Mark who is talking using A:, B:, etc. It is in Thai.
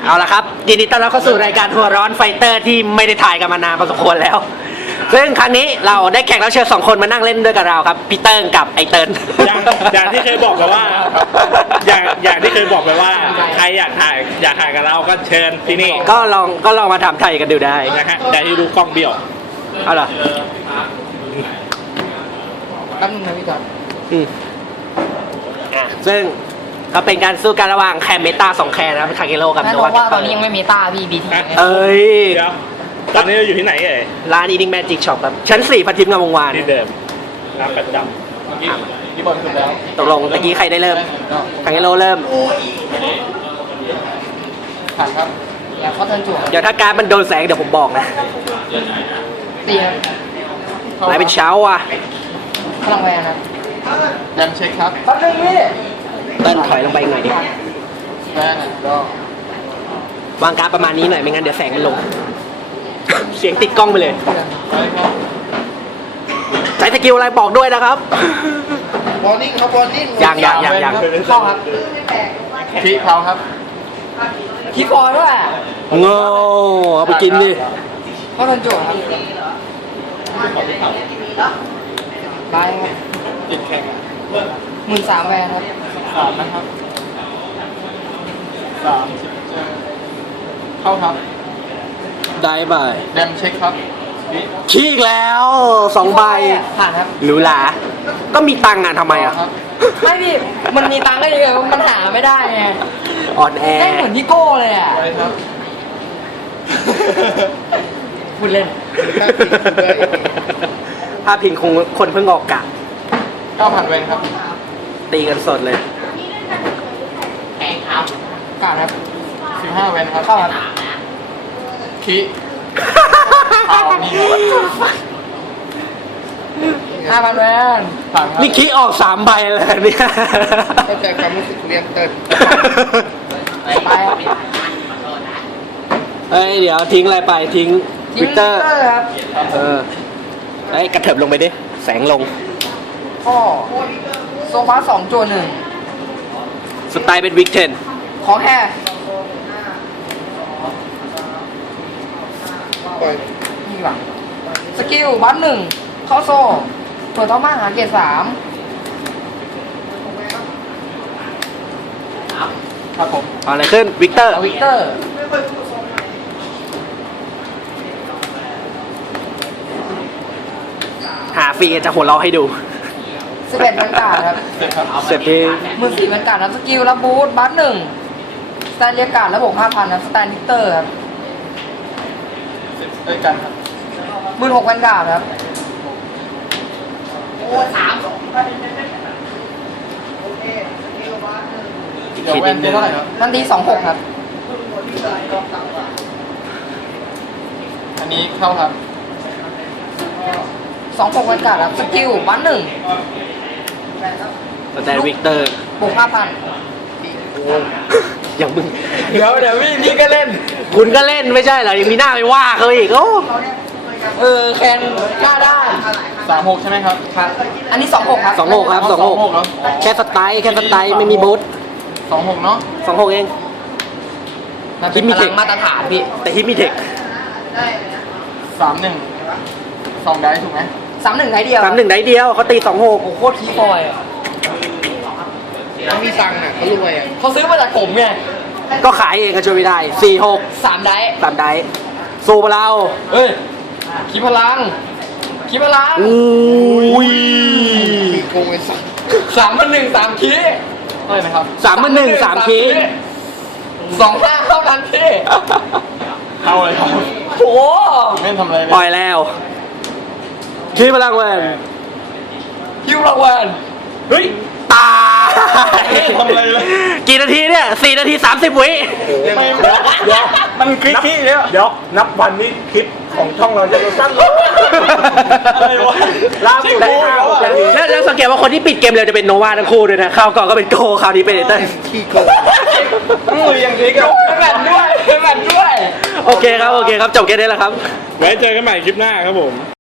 A: เอาละครับยินดีต้อนรับเข้าสู่รายการหัวร้อนไฟเตอร์ที่ไม่ได้ถ่ายกันมานานพอสมควรแล้วซึ่งครั้งนี้เราได้แขกรับเชิญ2 คนมานั่งเล่นด้วยกับเราครับพีเติ้ลกับไอเติ้ล
B: อย่างที่เคยบอกไปว่าอย่างที่เคยบอกไปว่าใครอยากถ่ายกับเราก็เชิญที่นี่
A: ก็ลองมาทำไทยกันดูได้
B: นะฮะแต่ที่ดูกล้องเบี้ยว
A: เอาล่ะ
C: แป๊บนึงนะพี่จอด
A: ซึ่งก็เป็นการสู้กันระหว่างแคมเมตา2 แคนนะครับคาเกโร่กับ
C: แน่
A: โน
C: นอ
A: วาน
C: ว่าตอนนี้ยังไม่มีตาพี่บีที
A: เอ้ย
B: เดี๋ยวตอนนี้เราอยู่ที่ไหนเอ่ย
A: ร้าน Eating Magic Shop ครับชั้น 4 พันทิพย์งามวงวาน
B: ที่เดิมร้านประจำ
C: ที่บอลขึ้นแล้ว
A: ตกลงตะกี้ใครได้เริ่มคาเกโร่เริ่ม
C: ผ่านครับแล้วเขาเทิร์นจั่ว
A: เดี๋ยวถ้าการมันโดนแสงเดี๋ยวผมบอกนะ
C: ตีครับ
A: ไหลเป็นเช้าอ่ะ
C: พลังแวนนะยังเช็คครับแป๊บนึงพี่
A: เติ้ลถอยลงไปหน่อยดิ
C: แวนก็
A: วางการประมาณนี้หน่อยไม่งั้นเดี๋ยวแสงมันลงเสียงติดกล้องไปเลยใช้สกิลอะไรบอกด้วยนะครับ
C: วอร์นิ่งครับวอร์นิ่ง
A: ยัง
C: เข้าครับขี้เขาครับขี้คอด้วย
A: โง่เอาไปกินดิ
C: เขาเทิร์นจั่วครับได้ครับติดแข่ง13,000แวนครับ3นะครับ30เข้าครับ
A: ได้ไป
C: แดมเช็คครับ
A: ขี้อีกแล้ว2 ใบ
C: ผ่านครับ
A: หรูหราก็มีตังค์อ่ะทำไมอ่ะ
C: ไม่พี่มันมีตังค์ก็เยอะมันหาไม่ได้ไง
A: อ่อนแอ
C: ได้เหมือนที่โก้เลยอ่ะพูดเล่น
A: ภาพพิงคนเพิ่งออกกะ
C: 9,000เวนครับ
A: ตีกันสดเลย
C: กาดครับ15เวนครับเข้าครับขี้5,000เวน
A: นี่ขี้ออก3 ใบเลยเนี่ย
C: เข้าใจความรู้สึกเรียนเติร์นไป
A: เฮ้ยเดี๋ยวทิ้งอะไรไปทิ้งวิกเตอร์
C: ครับ
A: ไอ้กระเถิบลงไปดิแสงลง
C: ก็โซฟา2 จั่ว
A: 1สไตล์เป็นวิกเทน
C: ขอแค่นี่หลังสกิลบัฟ1เข้าโซ่เปิดท้องมาหาเกรด3ครับผม
A: เอาอะไรขึ้นวิกเตอร์หาฟรีจะหัวเราะให้ดู
C: 11บรรกาศครับ
A: เสร็จที่
C: 14บรรกาศรับสกิลรับบูทบัฟ1สแตนเรียกการแล้วบวก 5,000ครับสแตนลิเตอร์ครับด้วยกันครับ16บรรกาศครับโอ้3เดี๋ยวแวนเท่าไหร่ครับมันดี26ครับอันนี้เข้าครับ26บรรกาศครับสกิลบัฟ1
A: สแตนวิกเตอร์
C: บวก 5,000
A: อย่างมึง
C: เดี๋ยวพี่ก็เล่น
A: คุณก็เล่นไม่ใช่เหรอยังมีหน้าไปว่าเขาอีกโอ้
C: แคนกล้าได้36ใช่ไหมครับครับอันนี้26ครับ
A: 26ครับ26แค่สไตล์ไม่มีบูท
C: 26เนาะ
A: 26เอง
C: ฮิตมีเทคมาตรฐานพี่
A: แต่ฮิตมีเทค
C: 31 2ได้ถูกไหม31ได้เดียว
A: 31ได้เดียวเขาตี26
C: โอ้โคตรขี้ฟอยอ่ะเขามีตังค์อ่ะเขารวยอ่ะเขาซื้อมาจากผมไง
A: ก็ขายเองก็ช่วยไม่ได้46
C: 3ได้
A: สู้มาเรา
C: เอ้ยขี้พลัง
A: อุ้ย
C: โกงไอ้สัตว์3-1 3ขี้เท่าไหร่นะครับ
A: 3-1 3ขี้
C: 2-5เข้าทันที
B: เข้าเลยครับ
C: โอ้
B: ไม่ทำอะไรเลย
A: ปล่อยแล้วขี้พลังแวน
B: เฮ้ย
A: ตา
B: ทำอะไรเลย
A: กี่นาทีเนี่ย4 นาที 30 วิ
B: เดี๋ยวมันคลิปที่เดี๋ยวนับวันนี้คลิปของช่องเราจะสั้นลงอะไรวะล่าสุดได้5 นาที
A: แล้วสังเกตว่าคนที่ปิดเกมเร็วจะเป็นโนวาทั้งคู่ด้วยนะคราวก่อนก็เป็นโกคราวนี้เป็นเต้น
C: ขี้โกอย่างนี้ก็แมทด้วย
A: โอเคครับจบแค่นี้แหละครับ
B: ไว้เจอกันใหม่คลิปหน้าครับผม